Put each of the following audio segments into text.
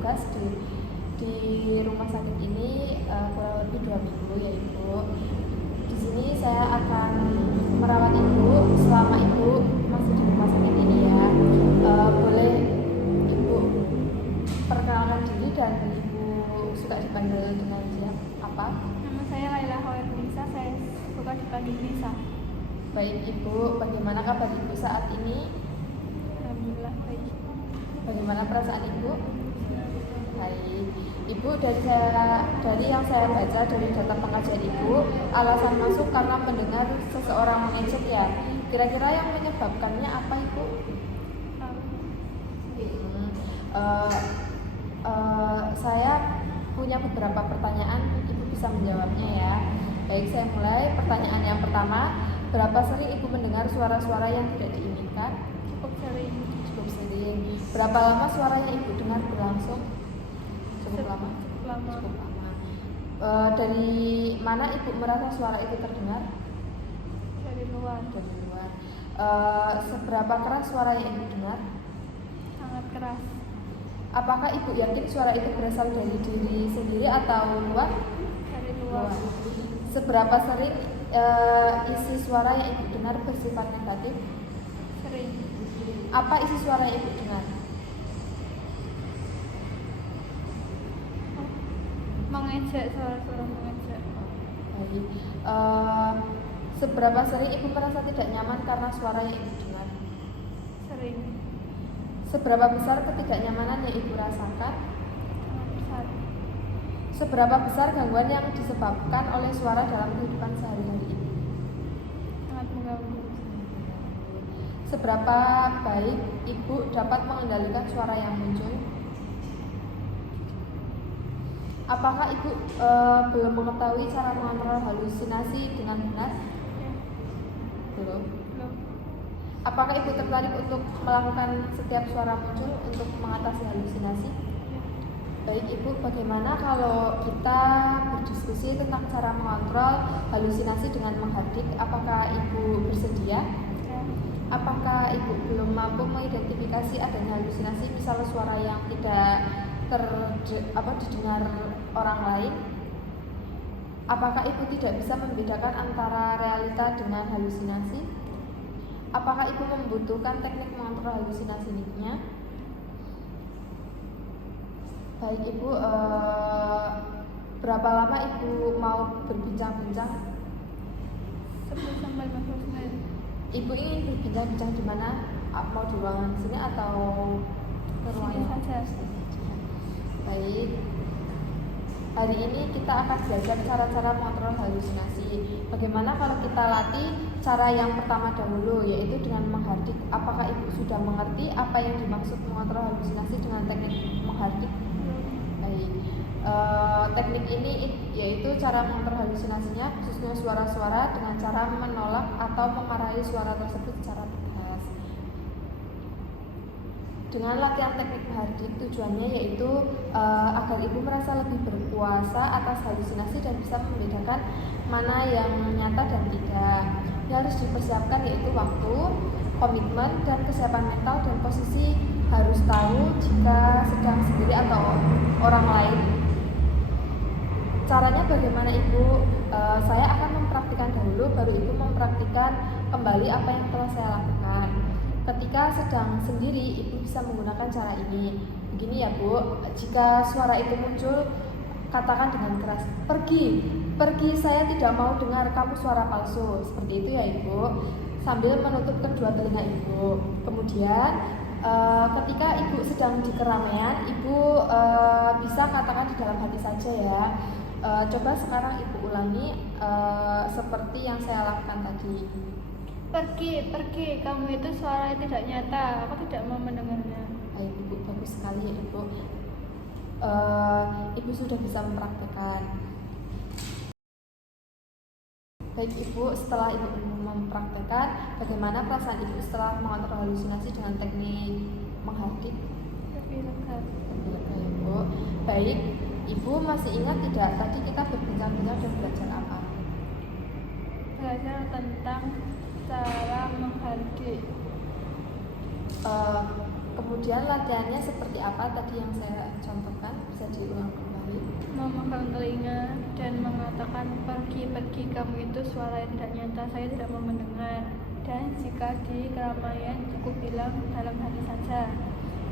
bertugas di rumah sakit ini kurang lebih 2 minggu ya Ibu. Di sini saya akan merawat Ibu selama Ibu masih di rumah sakit ini ya. Boleh Ibu perkenalkan diri dan Ibu suka dipanggil dengan siapa? Nama saya Laila Hoirunisa, saya suka dipanggil Nisa. Baik Ibu, bagaimana kabar Ibu saat ini? Alhamdulillah baik. Bagaimana perasaan Ibu? Baik. Ibu, dari yang saya baca dari data pengajian Ibu, alasan masuk karena mendengar seseorang mengejek ya. Kira-kira yang menyebabkannya apa Ibu? Saya punya beberapa pertanyaan, Ibu bisa menjawabnya ya. Baik, saya mulai. Pertanyaan yang pertama, berapa sering Ibu mendengar suara-suara yang tidak diinginkan? Cukup sering. Cukup sering. Berapa lama suara yang Ibu dengar berlangsung? Cukup lama. Cukup lama. Dari mana Ibu merasa suara itu terdengar? Dari luar. Dari luar. Seberapa keras suara yang Ibu dengar? Sangat keras. Apakah Ibu yakin suara itu berasal dari diri sendiri atau luar? Dari luar. Seberapa sering isi suara yang Ibu dengar bersifat negatif? Sering. Apa isi suara yang Ibu dengar? Mengejek, suara-suara mengejek. Baik. Seberapa sering Ibu merasa tidak nyaman karena suara yang Ibu dengar? Sering. Seberapa besar ketidaknyamanan yang Ibu rasakan? Sangat besar. Seberapa besar gangguan yang disebabkan oleh suara dalam kehidupan sehari-hari ini? Sangat mengganggu. Seberapa baik Ibu dapat mengendalikan suara yang muncul? Apakah Ibu belum mengetahui cara mengontrol halusinasi dengan benar? Ya. Belum. Belum. Apakah Ibu tertarik untuk melakukan setiap suara muncul untuk mengatasi halusinasi? Ya. Baik Ibu, bagaimana kalau kita berdiskusi tentang cara mengontrol halusinasi dengan menghardik? Apakah Ibu bersedia? Ya. Apakah Ibu belum mampu mengidentifikasi adanya halusinasi, misalnya suara yang tidak didengar orang lain? Apakah Ibu tidak bisa membedakan antara realita dengan halusinasi? Apakah Ibu membutuhkan teknik mengontrol halusinasinya? Baik Ibu, berapa lama Ibu mau berbincang-bincang? 10-15 menit. Ibu ingin berbincang-bincang di mana? Mau di ruangan sini atau ke ruangan Sini saja. Baik. Hari ini kita akan belajar cara-cara mengontrol halusinasi. Bagaimana kalau kita latih cara yang pertama dahulu, yaitu dengan menghardik? Apakah Ibu sudah mengerti apa yang dimaksud mengontrol halusinasi dengan teknik menghardik? Baik. Teknik ini yaitu cara mengontrol halusinasinya, khususnya suara-suara, dengan cara menolak atau memarahi suara tersebut secara tegas. Dengan latihan teknik menghardik, tujuannya yaitu agar Ibu merasa lebih berkuasa atas halusinasi dan bisa membedakan mana yang nyata dan tidak. Yang harus dipersiapkan yaitu waktu, komitmen, dan kesiapan mental, dan posisi harus tahu jika sedang sendiri atau orang lain. Caranya bagaimana Ibu? Saya akan mempraktikkan dahulu, baru Ibu mempraktikkan kembali apa yang telah saya lakukan. Ketika sedang sendiri, Ibu bisa menggunakan cara ini. Begini ya Bu, jika suara itu muncul, katakan dengan keras, pergi, saya tidak mau dengar kamu suara palsu. Seperti itu ya Ibu, sambil menutup kedua telinga Ibu. Kemudian ketika Ibu sedang di keramaian, Ibu bisa katakan di dalam hati saja ya. Coba sekarang Ibu ulangi seperti yang saya lakukan tadi. Pergi, kamu itu suara tidak nyata, aku tidak mau mendengarnya. Baik Ibu, bagus sekali ya Ibu. Ibu sudah bisa mempraktekkan. Baik Ibu, setelah Ibu mempraktekkan, bagaimana perasaan Ibu setelah mengontrol halusinasi dengan teknik menghardik? Lebih lega. Lebih lega ya Ibu. Baik, Ibu masih ingat tidak tadi kita berbincang-bincang dan belajar apa? Belajar tentang cara menghardik. Kemudian latihannya seperti apa tadi yang saya contohkan, bisa diulang kembali. Memegang telinga dan mengatakan pergi kamu itu suara yang tidak nyata, saya tidak mau mendengar. Dan jika di keramaian cukup bilang dalam hati saja.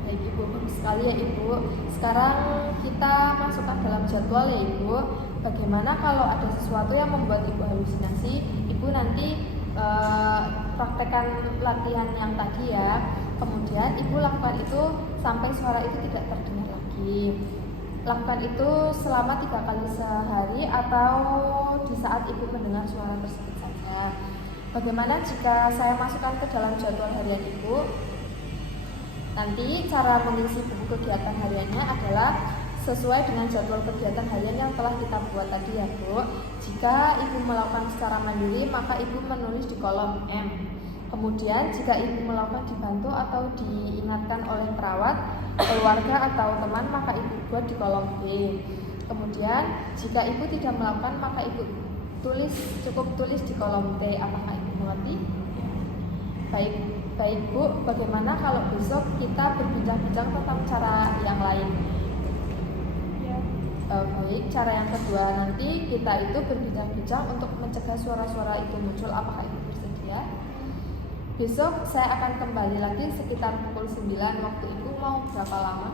Baik Ibu, bagus sekali ya Ibu. Sekarang kita masukkan dalam jadwal ya Ibu. Bagaimana kalau ada sesuatu yang membuat Ibu halusinasi, Ibu nanti praktekkan latihan yang tadi ya. Kemudian Ibu lakukan itu sampai suara itu tidak terdengar lagi. Lakukan itu selama 3 kali sehari atau di saat Ibu mendengar suara tersebut saja. Bagaimana jika saya masukkan ke dalam jadwal harian Ibu? Nanti cara mengisi buku kegiatan hariannya adalah sesuai dengan jadwal kegiatan harian yang telah kita buat tadi ya Bu. Jika Ibu melakukan secara mandiri, maka Ibu menulis di kolom M. Kemudian jika Ibu melakukan dibantu atau diingatkan oleh perawat, keluarga atau teman, maka Ibu buat di kolom B. Kemudian jika Ibu tidak melakukan, maka Ibu cukup tulis di kolom T. Apakah Ibu mengerti? Baik Bu, bagaimana kalau besok kita berbincang-bincang tentang cara yang lain? Baik, cara yang kedua nanti kita itu berbincang-bincang untuk mencegah suara-suara itu muncul. Apakah Ibu bersedia? Besok saya akan kembali lagi sekitar pukul 9. Waktu Ibu mau berapa lama?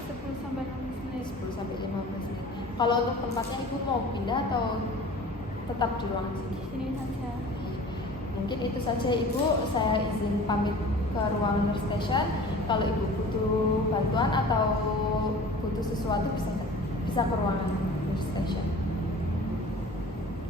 10 sampai 15 menit. 10 sampai 15 menit. Kalau untuk tempatnya Ibu mau pindah atau tetap di ruangan sini? Sini saja. Mungkin itu saja Ibu, saya izin pamit ke ruang nurse station. Kalau Ibu butuh bantuan atau butuh sesuatu bisa ke ruangan nurse station.